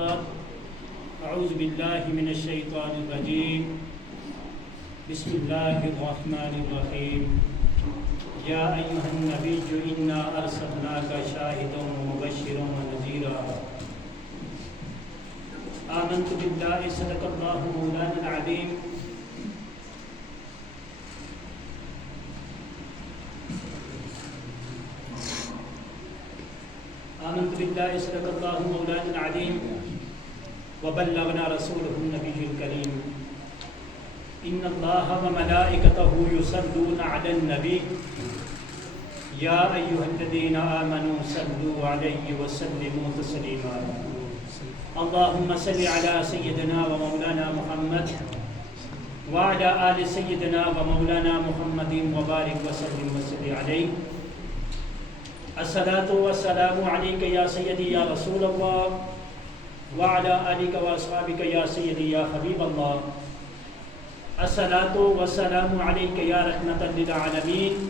بعد اعوذ باللہ من الشیطان الرجیم بسم اللہ الرحمن الرحیم یا ایھا النبی انا ارسلناک شاہدا ومبشرا ونذیرا آمنت باللہ صدق اللہ مولانا العظیم آمنت باللہ صدق اللہ مولانا العظیم وبلغنا رسولہ النبی الکریم ان اللہ وملائکتہ یصلون علی النبی یا ایھا الذین آمنوا صلوا علیہ وسلموا تسلیما اللہم صل علی سیدنا ومولانا محمد وعلی آل سیدنا ومولانا محمد وبارک وسلم وصلی علیہ الصلاۃ والسلام علیک یا سیدی یا رسول اللہ وعلی آلک واصحابک یا سیدی یا حبیب اللہ الصلاۃ والسلام علیک یا رحمۃ للعالمین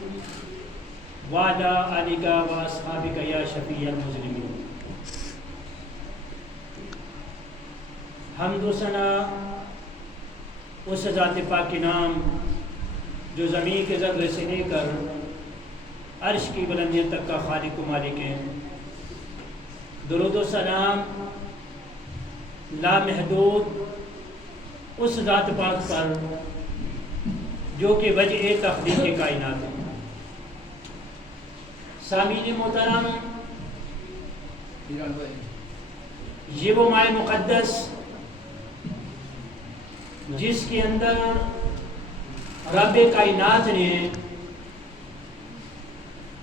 وعلی آلک واصحابک یا شفیع المذنبین۔ حمد و ثنا اس ذات پاک کے نام جو زمین کے ذرے سے لے کر عرش کی بلندیوں تک کا خالق و مالک ہے۔ درود و سلام لامحدود اس ذات پاک پر جو کہ وجہ تخلیق کائنات ہے۔ سامعین محترم، یہ وہ ماء مقدس جس کے اندر رب کائنات نے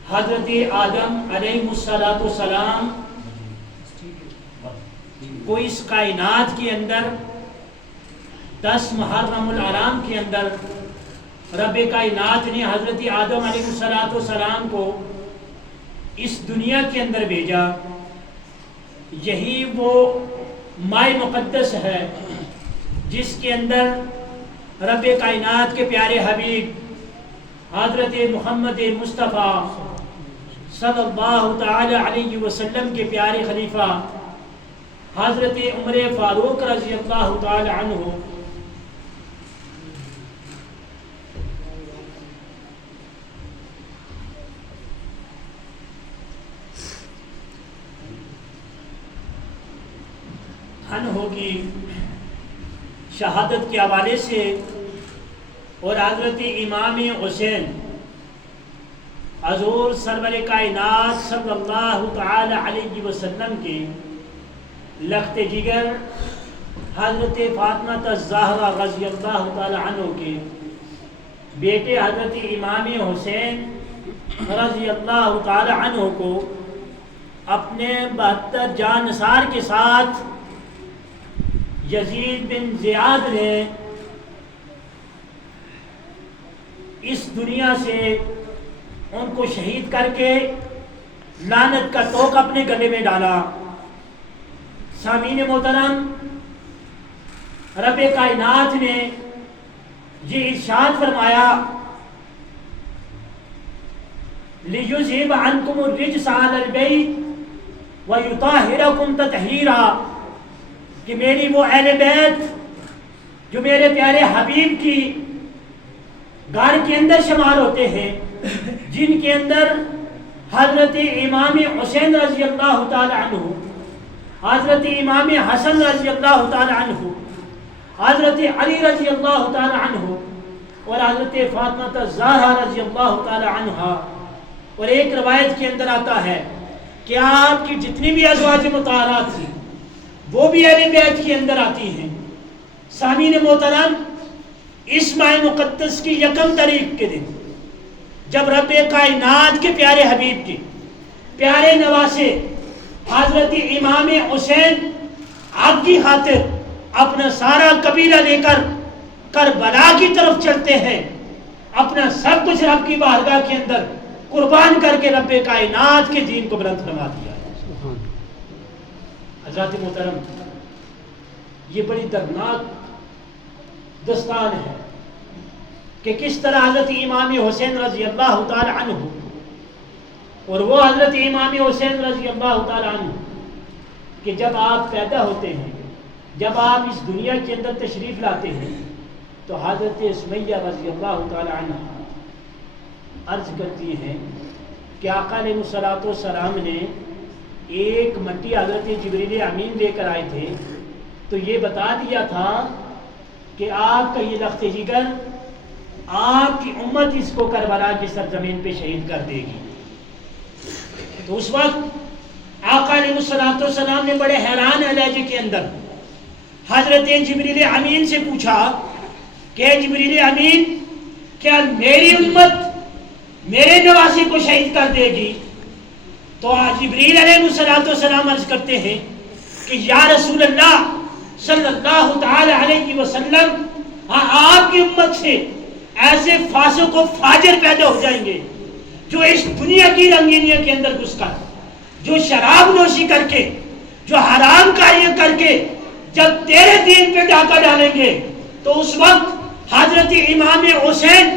حضرت آدم علیہ السلام کو اس کائنات کے اندر 10 محرم الحرام کے اندر رب کائنات نے حضرت آدم علیہ السلام کو اس دنیا کے اندر بھیجا۔ یہی وہ ماء مقدس ہے جس کے اندر رب کائنات کے پیارے حبیب حضرت محمد مصطفیٰ صلی اللہ تعالی علیہ وسلم کے پیارے خلیفہ حضرت عمر فاروق رضی اللہ تعالی عنہ کی شہادت کے حوالے سے اور حضرت امام حسین حضور سرور کائنات صلی اللہ تعالی علیہ وسلم کے لخت جگر حضرت فاطمہ الزہرا رضی اللہ تعالی عنہ کے بیٹے حضرت امام حسین رضی اللہ تعالی عنہ کو اپنے 72 جانثار کے ساتھ یزید بن زیاد نے اس دنیا سے ان کو شہید کر کے لعنت کا توق اپنے گلے میں ڈالا۔ سامعین محترم، رب کائنات نے یہ ارشاد فرمایا لِيُذْهِبَ عَنْكُمُ الرِّجْسَ عَلَى الْبَيْتِ وَيُطَهِّرَكُمْ تَطْهِيرًا کہ میری وہ اہل بیت جو میرے پیارے حبیب کی گھر کے اندر شمار ہوتے ہیں، جن کے اندر حضرت امام حسین رضی اللہ تعالی عنہ، حضرت امام حسن رضی اللہ تعالی عنہ، حضرت علی رضی اللہ تعالی عنہ اور حضرت فاطمہ الزہرا رضی اللہ تعالی عنہ۔ اور ایک روایت کے اندر آتا ہے کہ آپ کی جتنی بھی ازواج مطہرات تھیں وہ بھی اہل بیت کے اندر آتی ہیں۔ سامعین محترم، اس ماء مقدس کی 1 تاریخ کے دن جب رب کائنات کے پیارے حبیب کے پیارے نواسے حضرت امام حسین آپ کی خاطر اپنا سارا قبیلہ لے کر کربلا کی طرف چلتے ہیں، اپنا سب کچھ رب کی بارگاہ کے اندر قربان کر کے رب کائنات کے دین کو بلند فرما دیا۔ حضرات محترم، یہ بڑی دردناک داستان ہے کہ کس طرح حضرت امام حسین رضی اللہ تعالی عنہ اور وہ حضرت امام حسین رضی اللہ تعالی عنہ کہ جب آپ پیدا ہوتے ہیں، جب آپ اس دنیا کے اندر تشریف لاتے ہیں، تو حضرت سمیہ رضی اللہ تعالی عنہ عرض کرتی ہیں کہ آقا علیہ الصلوۃ والسلام نے ایک مٹی حضرت جبریل امین لے کر آئے تھے، تو یہ بتا دیا تھا کہ آپ کا یہ لخت جگر آپ کی امت اس کو کربلا کی سرزمین پہ شہید کر دے گی۔ تو اس وقت آقا علیہ الصلوۃ والسلام نے بڑے حیران لہجے کے اندر حضرت جبریل امین سے پوچھا کہ جبریل امین، کیا میری امت میرے نواسی کو شہید کر دے گی؟ تو جبریل علیہ الصلوۃ والسلام عرض کرتے ہیں کہ یا رسول اللہ صلی اللہ تعالی علیہ وسلم، آپ کی امت سے ایسے فاسق و فاجر پیدا ہو جائیں گے جو اس دنیا کی رنگینیوں کے اندر گھس کر، جو شراب نوشی کر کے، جو حرام کاریاں کر کے جب تیرے دین پہ ڈاکہ ڈالیں گے، تو اس وقت حضرت امام حسین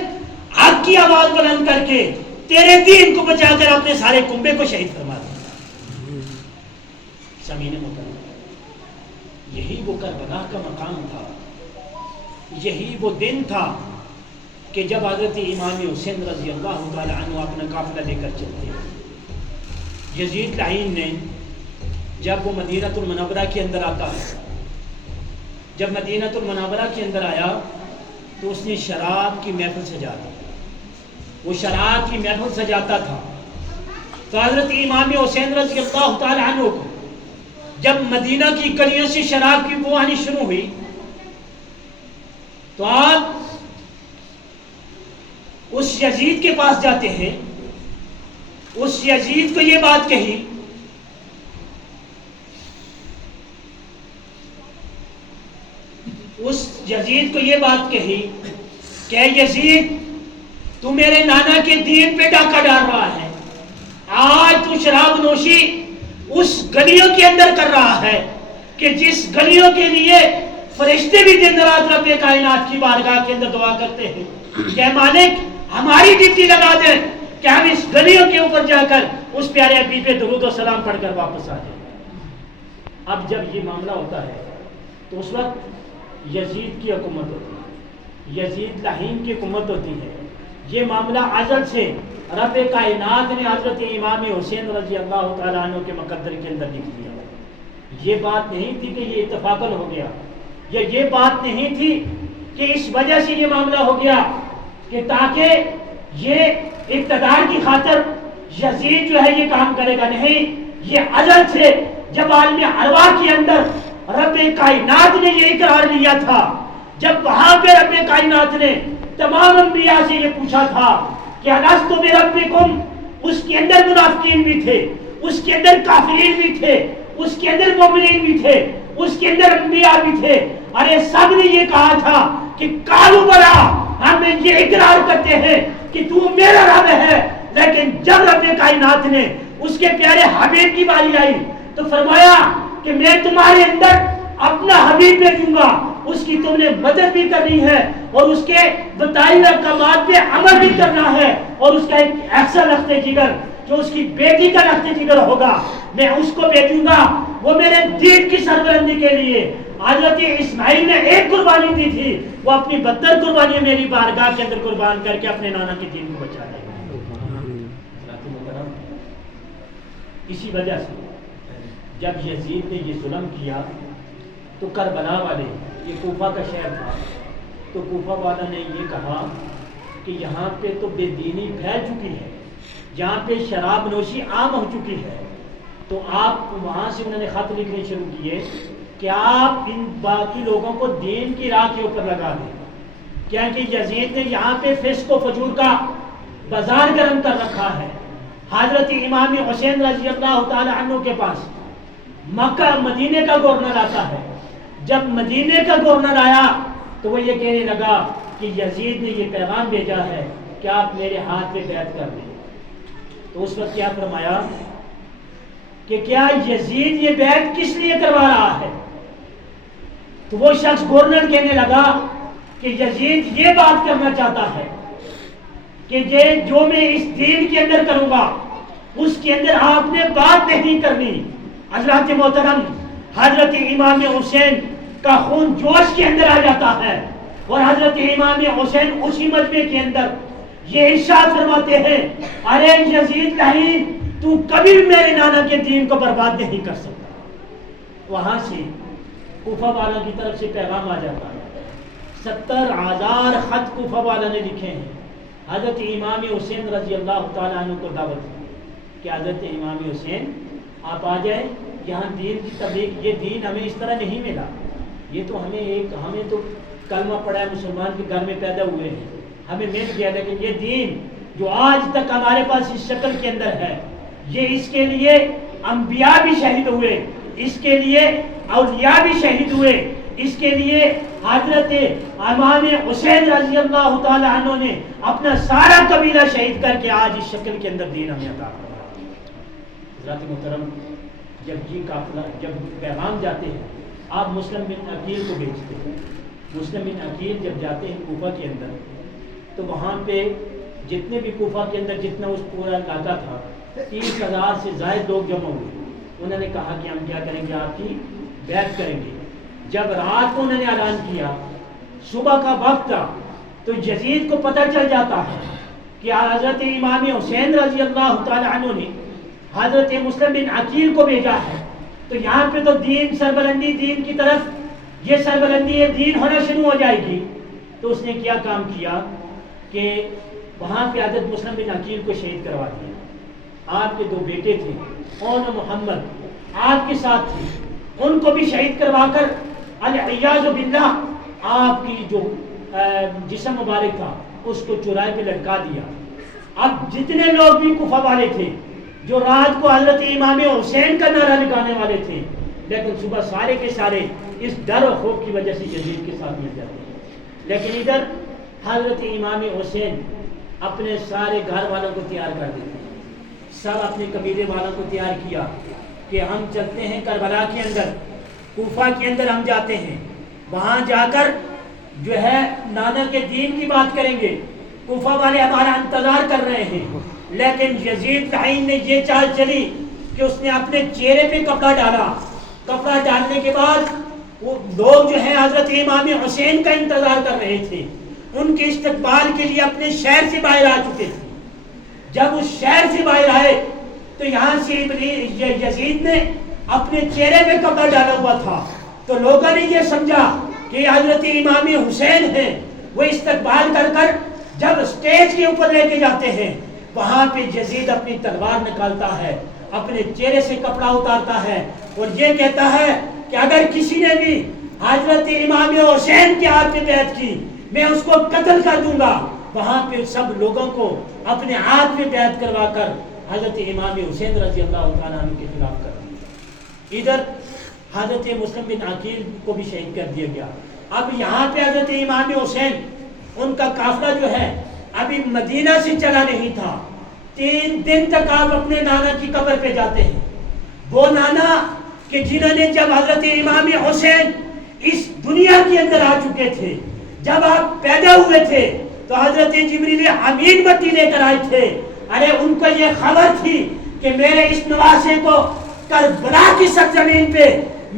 حق کی آواز بلند کر کے تیرے دین کو بچا کر اپنے سارے کنبے کو شہید فرما دیں گے۔ سامعین محترم، یہی وہ کربلا کا مقام تھا، یہی وہ دن تھا کہ جب حضرت امام حسین رضی اللہ تعالی عنہ اپنا قافلہ لے کر چلتے ہیں۔ یزید لعین نے جب وہ مدینہ المنورہ کے اندر آتا ہے، جب مدینہ المنورہ کے اندر آیا تو اس نے شراب کی محفل سجا دی، وہ شراب کی محفل سجاتا تھا۔ تو حضرت امام حسین رضی اللہ تعالی عنہ کو جب مدینہ کی گلیوں سے شراب کی بو آنی شروع ہوئی تو آپ اس یزید کے پاس جاتے ہیں، اس یزید کو یہ بات کہی کہ یزید، تو میرے نانا کے دین پہ ڈاکہ ڈال رہا ہے، آج تو شراب نوشی اس گلیوں کے اندر کر رہا ہے کہ جس گلیوں کے لیے فرشتے بھی دن رات رب کائنات کی بارگاہ کے اندر دعا کرتے ہیں کہ مالک ہماری ڈیوٹی لگا دے کہ ہم اس گلیوں کے اوپر جا کر اس پیارے حبیب پہ درود و سلام پڑھ کر واپس آ جائیں۔ اب جب یہ معاملہ ہوتا ہے تو اس وقت یزید کی حکومت ہوتی ہے، یزید لعین کی حکومت ہوتی ہے۔ یہ معاملہ ازل سے رب کائنات نے حضرت امام حسین رضی اللہ تعالیٰ عنہ کے مقدر کے اندر لکھ دیا۔ یہ بات نہیں تھی کہ یہ اتفاقاً ہو گیا، یا یہ بات نہیں تھی کہ اس وجہ سے یہ معاملہ ہو گیا کہ تاکہ یہ اقتدار کی خاطر یزید جو ہے یہ کام کرے گا، نہیں، یہ ازل سے جب عالم ارواح کے اندر رب کائنات نے یہ اقرار لیا تھا، جب وہاں پہ رب کائنات نے تمام انبیاء سے یہ پوچھا تھا کہ الستو بربکم، اس کے اندر منافقین بھی تھے، اس کے اندر کافرین بھی تھے، اس کے اندر مومنین بھی تھے، اس کے اندر انبیاء بھی تھے، ارے سب نے یہ کہا تھا کہ کالو بلا، ہم یہ اقرار کرتے ہیں کہ تو میرا رب ہے۔ لیکن جب رب کائنات نے اس کے پیارے حبیب کی باری آئی تو فرمایا کہ میں تمہارے اندر اپنا حبیب بھیجوں گا، اس کی تم نے مدد بھی کرنی ہے اور اس کے بتائے ہوئے احکامات پہ عمل بھی کرنا ہے، اور اس کا ایک ایسا لخت جگر جو اس کی بیٹی کا لخت جگر ہوگا، میں اس کو بھیجوں گا، وہ میرے دین کی سربلندی کے لیے۔ حضرت اسماعیل نے ایک قربانی دی تھی، وہ اپنی 72 قربانیاں میری بارگاہ کے اندر قربان کر کے اپنے نانا کے دین کو بچا لے گا۔ اسی وجہ سے جب یزید نے یہ ظلم کیا تو کربلا والے، یہ کوفہ کا شہر تھا، تو کوفہ والا نے یہ کہا کہ یہاں پہ تو بے دینی پھیل چکی ہے، یہاں پہ شراب نوشی عام ہو چکی ہے، تو آپ وہاں سے انہوں نے خط لکھنے شروع کیے کہ آپ ان باقی لوگوں کو دین کی راہ کے اوپر لگا دیں، کیونکہ یزید نے یہاں پہ فسق و فجور کا بازار گرم کر رکھا ہے۔ حضرت امام حسین رضی اللہ تعالی عنہ کے پاس مکہ مدینے کا گورنر آتا ہے، جب مدینے کا گورنر آیا تو وہ یہ کہنے لگا کہ یزید نے یہ پیغام بھیجا ہے کہ آپ میرے ہاتھ پہ بیعت کر دیں۔ تو اس وقت کیا فرمایا کہ کیا یزید یہ بیعت کس لیے کروا رہا ہے؟ تو وہ شخص گورنر کہنے لگا کہ یزید یہ بات کرنا چاہتا ہے کہ جو میں اس دین کے اندر کروں گا اس کے اندر آپ نے بات نہیں کرنی، حضرات محترم، حضرت امام حسین کا خون جوش کے اندر آ جاتا ہے، اور حضرت امام حسین اسی مجمع کے اندر یہ ارشاد فرماتے ہیں، ارے یزید لعین، تو کبھی بھی میرے نانا کے دین کو برباد نہیں کر سکتا۔ وہاں سے کوفہ والوں کی طرف سے پیغام آ جاتا ہے، 70,000 خط کوفہ والوں نے لکھے ہیں، حضرت امام حسین رضی اللہ تعالیٰ عنہ کو دعوت دی کہ حضرت امام حسین آپ آ جائیں، یہاں دین کی تبلیغ، یہ دین ہمیں اس طرح نہیں ملا، یہ تو ہمیں تو کلمہ پڑھا ہے، مسلمان کے گھر میں پیدا ہوئے ہیں، ہمیں مل گیا، لیکن یہ دین جو آج تک ہمارے پاس اس شکل کے اندر ہے، یہ اس کے لیے انبیاء بھی شہید ہوئے، اس کے لیے اولیاء بھی شہید ہوئے، اس کے لیے حضرت امام حسین رضی اللہ تعالی عنہ نے اپنا سارا قبیلہ شہید کر کے آج اس شکل کے اندر دین ہمیں عطا فرمایا۔ حضرات محترم، جب یہ قافلہ، جب پیغام جاتے ہیں، آپ مسلم بن عقیل کو بھیجتے ہیں، مسلم بن عقیل جب جاتے ہیں کوفہ کے اندر، تو وہاں پہ جتنے بھی کوفہ کے اندر جتنا اس پورا علاقہ تھا، 30,000 سے زائد لوگ جمع ہوئے۔ انہوں نے کہا کہ ہم کیا کریں گے، آپ کی بیعت کریں گے۔ جب رات کو انہوں نے اعلان کیا، صبح کا وقت تھا، تو یزید کو پتہ چل جاتا ہے کہ حضرت امام حسین رضی اللہ تعالی عنہ نے حضرت مسلم بن عقیل کو بھیجا ہے، تو یہاں پہ تو دین سربلندی، دین کی طرف یہ سربلندی دین ہونا شروع ہو جائے گی۔ تو اس نے کیا کام کیا کہ وہاں پہ حضرت مسلم بن عقیل کو شہید کروا دیا۔ آپ کے 2 بیٹے تھے، اون و محمد، آپ کے ساتھ تھے، ان کو بھی شہید کروا کر العیاذ باللہ آپ کی جو جسم مبارک تھا اس کو چوراہے پہ لٹکا دیا۔ اب جتنے لوگ بھی کوفہ والے تھے جو رات کو حضرت امام حسین کا نعرہ لگانے والے تھے، لیکن صبح سارے کے سارے اس ڈر و خوف کی وجہ سے یزید کے ساتھ مل جاتے ہیں۔ لیکن ادھر حضرت امام حسین اپنے سارے گھر والوں کو تیار کر دیتے ہیں، سب اپنے قبیلے والوں کو تیار کیا کہ ہم چلتے ہیں کربلا کے اندر، کوفہ کے اندر ہم جاتے ہیں، وہاں جا کر جو ہے نانا کے دین کی بات کریں گے، کوفہ والے ہمارا انتظار کر رہے ہیں۔ لیکن یزید لعین نے یہ چال چلی کہ اس نے اپنے چہرے پہ کپڑا ڈالا، کپڑا ڈالنے کے بعد وہ لوگ جو ہے حضرت امام حسین کا انتظار کر رہے تھے، ان کے استقبال کے لیے اپنے شہر سے باہر آ چکے تھے۔ جب اس شہر سے باہر آئے تو یہاں سے یزید نے اپنے چہرے پہ کپڑا ڈالا ہوا تھا، تو لوگوں نے یہ سمجھا کہ حضرت امام حسین ہیں۔ وہ استقبال کر کر جب اسٹیج کے اوپر لے کے جاتے ہیں، وہاں پہ یزید اپنی تلوار نکالتا ہے، اپنے چہرے سے کپڑا اتارتا ہے اور یہ کہتا ہے کہ اگر کسی نے بھی حضرت امام حسین کے ہاتھ میں بیعت کی، میں اس کو قتل کر دوں گا۔ وہاں پہ سب لوگوں کو اپنے ہاتھ میں بیعت کروا کر حضرت امام حسین رضی اللہ تعالیٰ عنہ کے خلاف کر دیا۔ ادھر حضرت مسلم بن عقیل کو بھی شہید کر دیا گیا۔ اب یہاں پہ حضرت امام حسین، ان کا قافلہ جو ہے ابھی مدینہ سے چلا نہیں تھا، 3 دن تک آپ اپنے نانا کی قبر پہ جاتے ہیں، وہ نانا کہ جنہوں نے جب حضرت امام حسین اس دنیا کے اندر آ چکے تھے، جب آپ پیدا ہوئے تھے تو حضرت جبریل امین مٹی لے کر آئے تھے۔ ارے ان کو یہ خبر تھی کہ میرے اس نواسے کو کربلا کی سرزمین پہ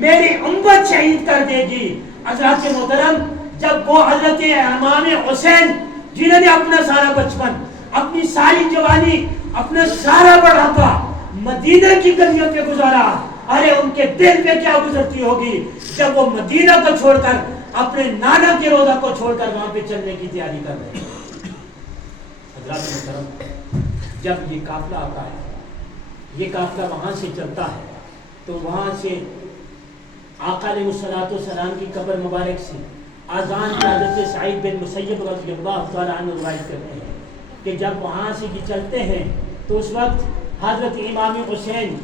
میری امت شہید کر دے گی۔ حضرات محترم، جب وہ حضرت امام حسین جنہوں نے اپنا سارا بچپن، اپنی ساری جوانی، اپنا سارا بڑھاپا مدینہ کی گلیوں پہ گزارا، ارے ان کے دل پہ کیا گزرتی ہوگی جب وہ مدینہ کو چھوڑ کر، اپنے نانا کے روضہ کو چھوڑ کر وہاں پہ چلنے کی تیاری کر رہے ہیں۔ حضرات محترم، جب یہ قافلہ آتا ہے، یہ قافلہ وہاں سے چلتا ہے، تو وہاں سے آقا علیہ الصلوۃ والسلام کی قبر مبارک سے اذان کی حضرت سعید بن مسیب رضی اللہ تعالیٰ عنہ روایت کرتے ہیں کہ جب وہاں سے یہ چلتے ہیں تو اس وقت حضرت امام حسین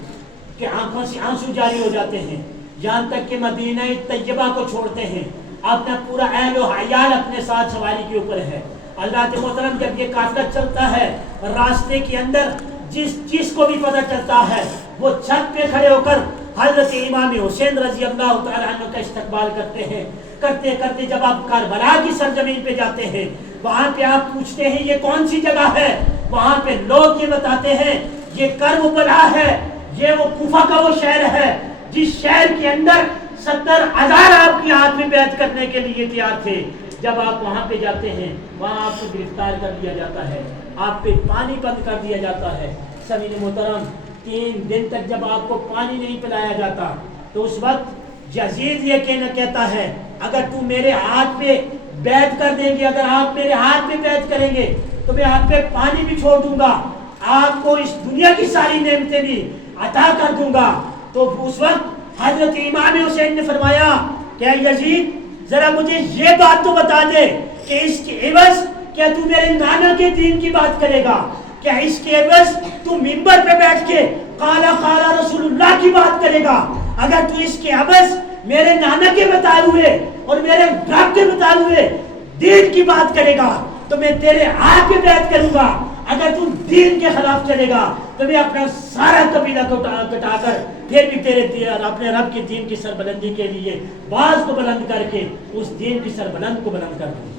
کے آنکھوں سے آنسو جاری ہو جاتے ہیں، یہاں تک کہ مدینہ طیبہ کو چھوڑتے ہیں، اپنا پورا اہل و عیال اپنے ساتھ سواری کے اوپر ہے۔ حضرات محترم، جب یہ قافلہ چلتا ہے، راستے کے اندر جس چیز کو بھی پتہ چلتا ہے، وہ چھت پہ کھڑے ہو کر حضرت امام حسین رضی اللہ تعالیٰ عنہ کا استقبال کرتے ہیں۔ کرتے کرتے جب آپ کربلا کی سرزمین پہ جاتے ہیں، وہاں پہ آپ پوچھتے ہیں یہ کون سی جگہ ہے، وہاں پہ لوگ یہ بتاتے ہیں یہ کربلا ہے، یہ وہ کوفہ کا وہ شہر ہے جس شہر کے اندر 70,000 آپ کی ہاتھ میں بیعت کرنے کے لیے تیار تھے. جب آپ وہاں پہ جاتے ہیں وہاں آپ کو گرفتار کر لیا جاتا ہے, آپ پہ پانی بند کر دیا جاتا ہے. سامعین محترم, 3 دن تک جب آپ کو پانی نہیں پلایا جاتا تو اس وقت یزید یہ کہتا ہے اگر تم میرے ہاتھ پہ بیعت کر دیں گے, اگر آپ میرے ہاتھ پہ بیعت کریں گے تو میں آپ پہ پانی بھی چھوڑ دوں گا, آپ کو اس دنیا کی ساری نعمتیں بھی عطا کر دوں گا. تو اس وقت حضرت امام حسین نے فرمایا کہ یزید ذرا مجھے یہ بات تو بتا دے کہ اس کے عوض کیا تو میرے نانا کے دین کی بات کرے گا, کیا اس کے عوض تو منبر پہ بیٹھ کے قالا قالا رسول اللہ کی بات کرے گا, اگر تو اس کے عوض میرے نانا کے بتائے ہوئے اور میرے رب کے بتائے ہوئے دین کی بات کرے گا تو میں تیرے ہاتھ پہ بیعت کروں گا, اگر تم دین کے خلاف چلے گا تو میں اپنا سارا قبیلہ کو کٹا کر پھر بھی تیرے اپنے رب کے دین کی سربلندی کے لیے باز کو بلند کر کے اس دین کی سربلند کو بلند کر دوں.